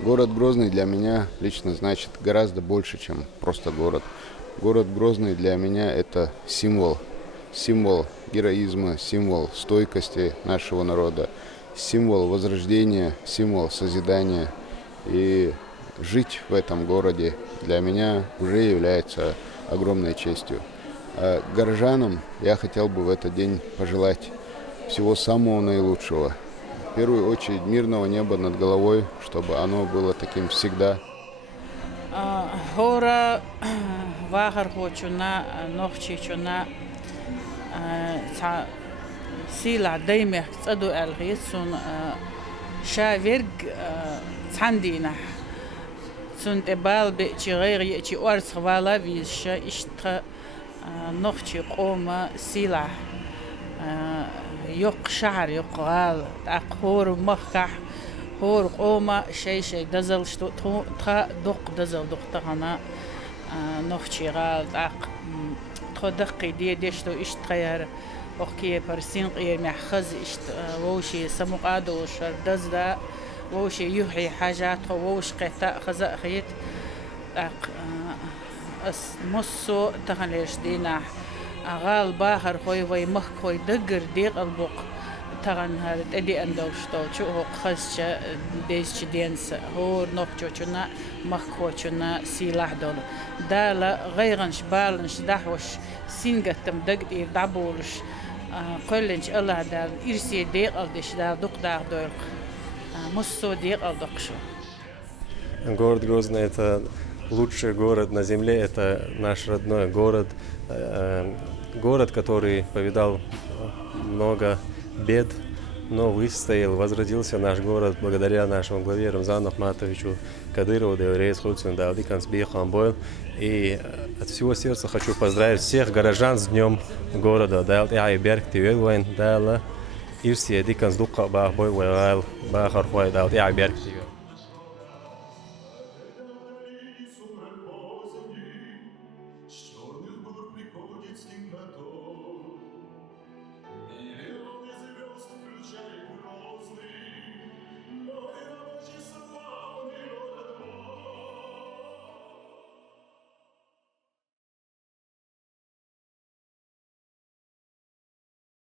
Город Грозный для меня лично значит гораздо больше, чем просто город. Город Грозный для меня это символ. Символ героизма, символ стойкости нашего народа, символ возрождения, символ созидания. И жить в этом городе для меня уже является огромной честью. А горожанам я хотел бы в этот день пожелать всего самого наилучшего. В первую очередь мирного неба над головой, чтобы оно было таким всегда. Хора вахар хочуна нохчичуна сила дайме цаду алгисун شاورج عندنا سنت بال بتشغير تشي أرز خوالا بيش إشت نختي قوم سيلا يق شعر يقال أقهور مخح هور قوم شيء دزل شتو تا دق دزل دق تغنا نختي غال أق تدقي دي شتو إشت خيار وكي برسين قير محخز إشت ووشي سمقادو شر دزدا ووشي يحيي حاجات ووش قطع خزق خيت مصو تغنيش دينا أغال باهر خوي وي مخ خوي دقر ديق البوق تغن هاد ادي اندوشتو شو هو خزش ديش دينس هو نوكشو شنا مخ خوي شنا سلاح دول دالا غيرنش بالنش دحوش سينغتم دق دير دابولش قلنش الله دال إرسي ديق الدش دال دق داغ دول مصو ديق الدقشو. Город Грозный – это лучший город на земле, это наш родной город, город, который повидал много бед, но выстоял, возродился наш город благодаря нашему главе Рамзану Ахматовичу Кадырову, Деврейс Хуцин, Даудиканс Бихамбойл. И от всего сердца хочу поздравить всех горожан с Днем города. Дал я берг тивелвайн, дала ирсия диканс дука бах бой вайл бахар хуай дал я берг тивел.